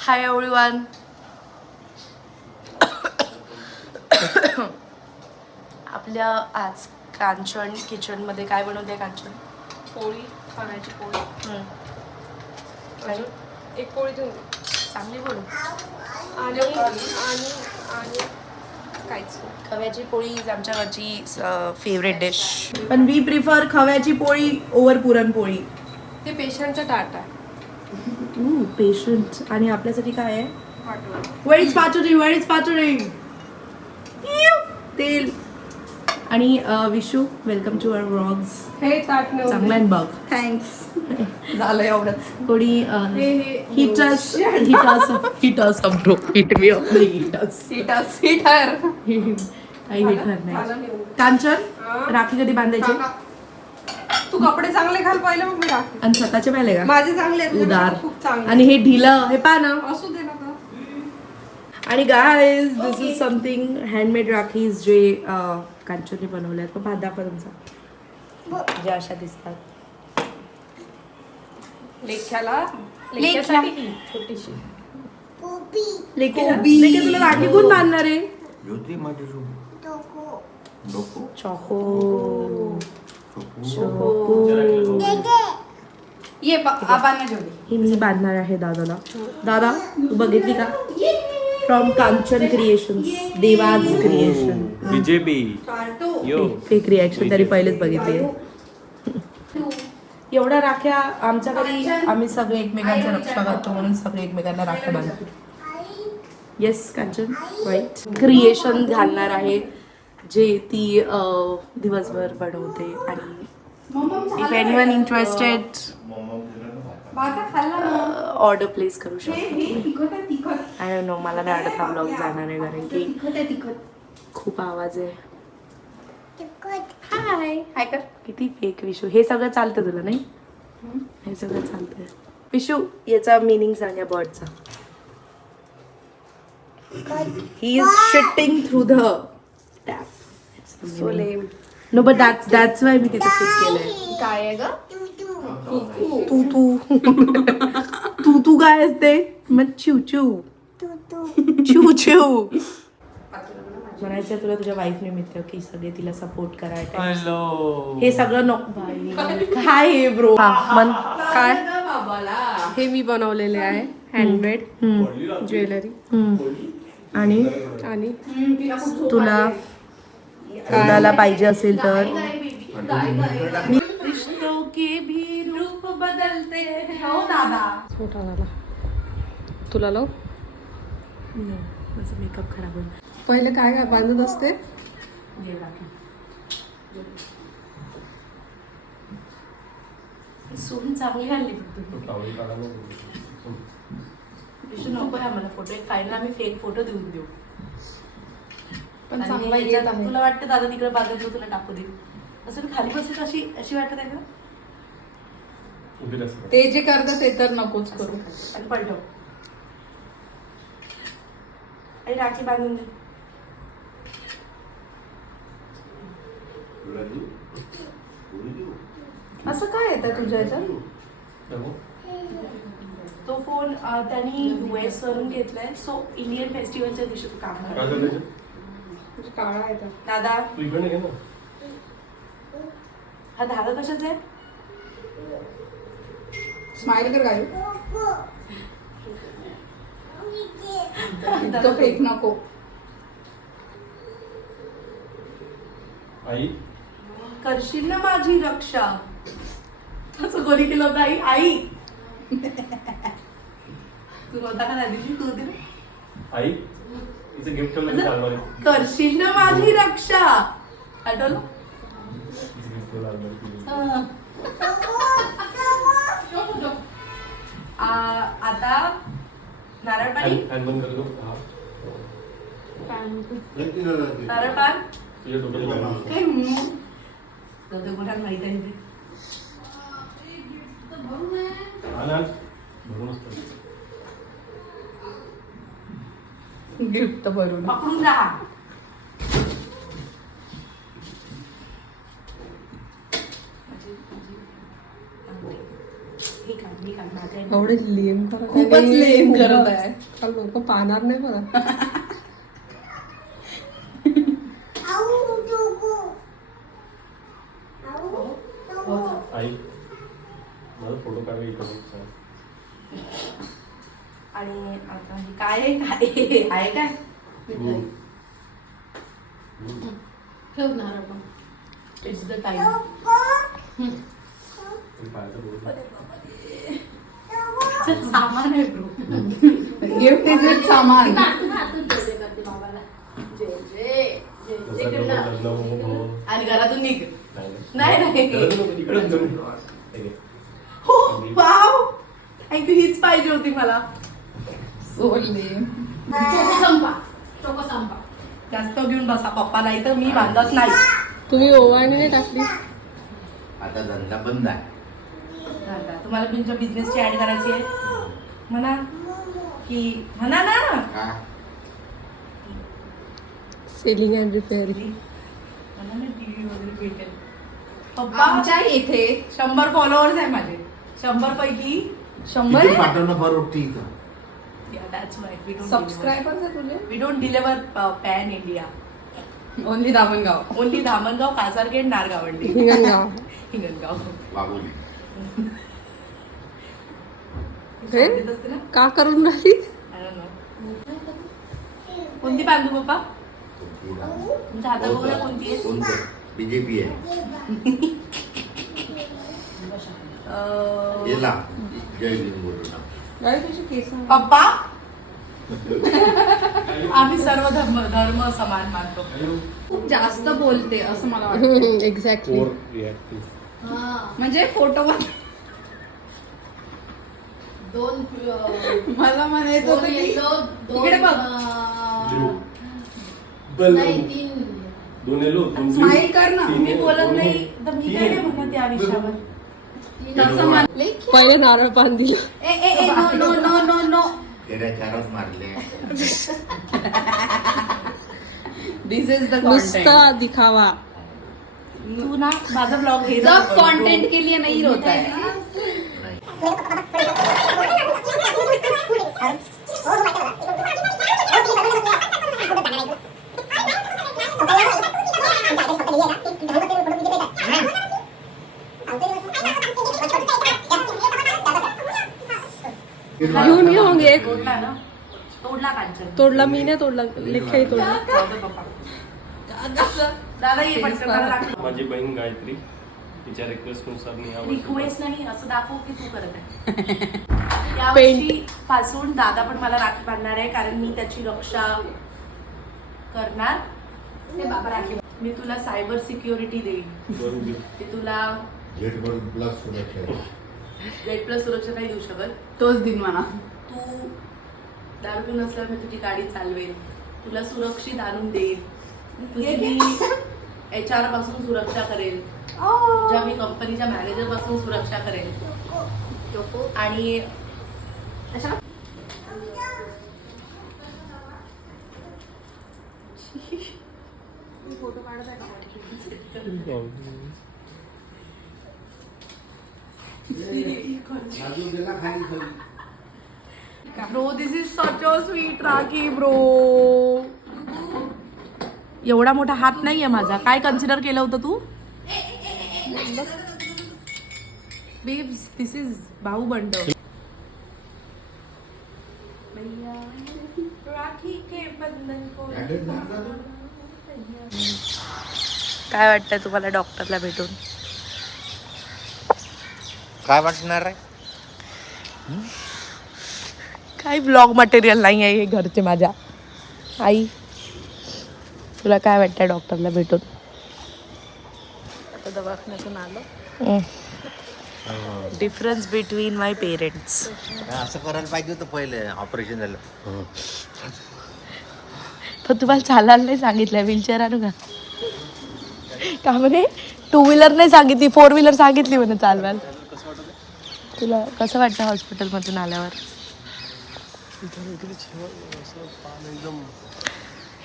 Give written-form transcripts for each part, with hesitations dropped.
Hi everyone. आपल्या आज कांचन किचनमध्ये काय बनवते कांचन? पोळी, खाण्याची पोळी. आणि एक पोळी देऊन चांगली बोलू. आणि आणि आणि काहीच नाही. खव्याची पोळी is आमच्या घरची फेवरेट डिश. पण वी प्रिफर खव्याची पोळी ओव्हर पुरणपोळी. ते पेशंटचा ताट आहे. पेशंट. आणि आपल्यासाठी काय आहे? पाठवा. वेळीच पाचोरी. तेल. आणि Vishu welcome to our vlogs. हे ताट नव्हतं. चांगला आहे बघ. थँक्स. झालं एवढंच. थोडी हिट अस ब्रो. हिट मी ऑफ द हिटर. काही हिटर नाही. कांचन राखी कधी बांधायची? तू कपडे चांगले घाल पहिले मग मी राखते. आणि स्वतःचे पाहिले का? माझे चांगले आहेत. उदार. खूप चांगले. आणि हे ढिलं हे पहा ना. असू दे ना गं. आणि guys this is something handmade rakhis जे कांचनने बनवले आहेत. भात दाखवा तुमचा. जे अशा दिसतात. लेख्यासाठी छोटीशी. लेके तुला राखी कोण बांधणार आहे? चोको. ये आबांना जेवली. ही मी बांधणार आहे दादाला. दादा तू बघितली का? From Kanchan creations. देवाज क्रिएशन. बीजेपी यो फेक रिॲक्शन तरी पहिलेच बघितली. एवढ्या राख्या आमच्या घरी आम्ही सगळे एकमेकांचं रक्षा करतो म्हणून सगळे एकमेकांना राख्या बांधतो. Yes Kanchan right. क्रिएशन घालणार आहे जे ती दिवसभर बनवते. आणि if anyone interested order place करू शकतो. I don't know. मला नाही वाटत हा ब्लॉग जाणार आहे कारण की खूप आवाज आहे. हाय कर. किती फेक विशू. हे सगळं चालतं तुला नाही? हे सगळं चालतंय. विशू याचा मिनिंग सांग या बर्डचा. He is shitting through the tap. So lame. No but that's why me तिथे शिट केलंय. काय आहे ग? तू काय असते? मग चिव म्हणायचं तुला तुझ्या वाईफने मित्र की सगळे तिला सपोर्ट करायचं. हॅलो हे सगळं नको भाई. काय हे ब्रो? मन काय? हे मी बनवलेले आहे हँडमेड ज्वेलरी. आणि आणि तुला कोणाला पाहिजे असेल तर छोटा झाला. तुला लाव. माझा मेकअप खराब होईल. पहिले काय काय बांधत असते? सोन चांगली आणली विष्णू नको आहे आम्हाला फोटो. एक फायनल आम्ही फेक फोटो देऊन देऊ. पण आणि चांगला याच्यात येत आहे. तुला वाटतं दादा तिकडे बाजूला तुला टाकू दे असं खाली बसेल अशी वाटत आहे का? ते जे करतं ते तर नकोच करू. आणि पलटव आणि राखी बांधून दे. असं काय येतं तुझ्या ह्याच्यात? तो फोन त्यांनी US वरून घेतलाय. सो इंडियन फेस्टिवलच्या दिवशी तो काम करतो. काळा येतं. दादा हा धागा कशाचा आहे? स्माइल कर काय? इतकं फेक नको. आई करशील ना माझी रक्षा. असं कोणी केलं होतं आई? आई तू नव्हता का त्या दिवशी? तू होती ना? आई इथे गिफ्ट ठेवलं चालवारी. करशील ना माझी रक्षा. आठवलं? गिफ्ट ठेवलं आता नारळ पाणी. बंद कर दो. नारळ पान तुझ्या डोक्याला कुठे माहित आहे ते. गिफ्ट तर भरून. पकडून राहा. हे का मी का माझ्या एवढे लेम करत खूपच लेम करत आहे. लोक पाहणार नाही परत. आई माझा फोटो काढ इकडे. आणि आता हे काय आहे? काय आहे काय? ठेवणार आपण. It's the time. सामान आहे ब्रो. गिफ्ट इज विथ सामान. हातून ठेवले करते बाबाला. जय जय जय जय कृष्ण. आणि घरातून निघ. नाही हो वाव थँक्यू. हीच पाहिजे होती मला. सो लेम. चोको संपा. जास्त घेऊन बसा पप्पा, नाही तर मी बांधत नाही. तुम्ही ओवाळणी नाही टाकली. आता धंदा बंद आहे. दादा, तुम्हाला तुमच्या बिझनेसची ऍड करायची आहे म्हणा की म्हणा ना. का? Selling and repairing. म्हणा ना टीव्ही वगैरे भेटेल. पप्पा आमच्या इथे 100 फॉलोअर्स आहे माझे. 100 पैकी 100 किती पाठवणं परवडते इथं? सबस्क्रायबर्स आहे तुझे. We don't deliver pan India. Only Damangaon. Only Dhamangaon, Kasarkhed, Nargavandi, Hingangaon. Hingangaon. Wagholi. हे? सांगत असते ना. का करून राहिली. I don't know. कोणती बांधू पप्पा? तुमच्या हातात बघूया कोणती आहे. कोणतं? बीजेपी आहे. गेला जय भीम बोलू ना. काय तुझी केस. पप्पा आम्ही सर्व धर्म समान मानतो. खूप जास्त बोलते असं मला वाटतं. एक्झॅक्टली. म्हणजे फोटो दोन मला म्हणायचं दोन होतं की येलो, दोन, इकडे बघ. नाही, तीन. दोन येलो, दोन स्माईल कर ना. मी बोलत नाही तर मी काय नाही म्हणत या विषयावर. तीन असं म्हणले. पहिले नारळ पान दिलं. No no no no no. तेऱ्या चारच मारले. दिस इज द नुसता दिखावा. तू ना माझा ब्लॉग हे सब कंटेंट के लिए नहीं होता है. नाही. घेऊन घे मग एक. तोडला ना. तोडला कांचन. तोडला मी नाही तोडला. लेखाही तोडला. जाऊ दे पप्पा. दादा ये पटकन मला दाखव. माझी बहीण गायत्री, तिच्या रिक्वेस्ट नुसार मी या रिक्वेस्ट नाही असं दाखव की तू करत आहे. यावर्षी पासून दादा पण मला राखी बांधणार आहे कारण मी त्याची रक्षा करणार. हे बाबा राखी. मी तुला सायबर सिक्युरिटी देईन. बरोबर. ते तुला झेड भरून प्लस सुरक्षा. Z+ सुरक्षा नाही देऊ शकत. तोच दिन म्हणा. तू दारू पिऊन असल्यावर मी तुझी गाडी चालवेल, तुला सुरक्षित आणून देईल, तुझी HR पासून सुरक्षा करेल, तुझ्या मी कंपनीच्या मॅनेजर पासून सुरक्षा करेल. आणि फोटो काढत आहे bro. This is such a sweet Rakhi bro. एवढा मोठा हात नाहीये माझा. काय कन्सिडर केलं होतं तू? Babes, this is Bhaubandh. Rakhi के बंधन को. काय वाटतंय तुम्हाला डॉक्टरला भेटून? काय वाटणार आहे? काही ब्लॉग मटेरियल नाही आहे हे घरचे माझ्या. आई तुला काय वाटतंय डॉक्टरला भेटून? आता दवाखान्यातून आलो. डिफरन्स बिटवीन माय पेरेंट्स. असं करायला पाहिजे होतं पहिले ऑपरेशन झालं. पण तुम्हाला चालायला नाही सांगितलं. व्हीलचेअर आणू का? का म्हणे 2 व्हीलर नाही सांगितली, 4 व्हीलर सांगितली म्हणे चालवायला. तुला कसं वाटतं हॉस्पिटलमधून आल्यावर?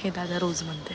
हे दादा रोज म्हणते.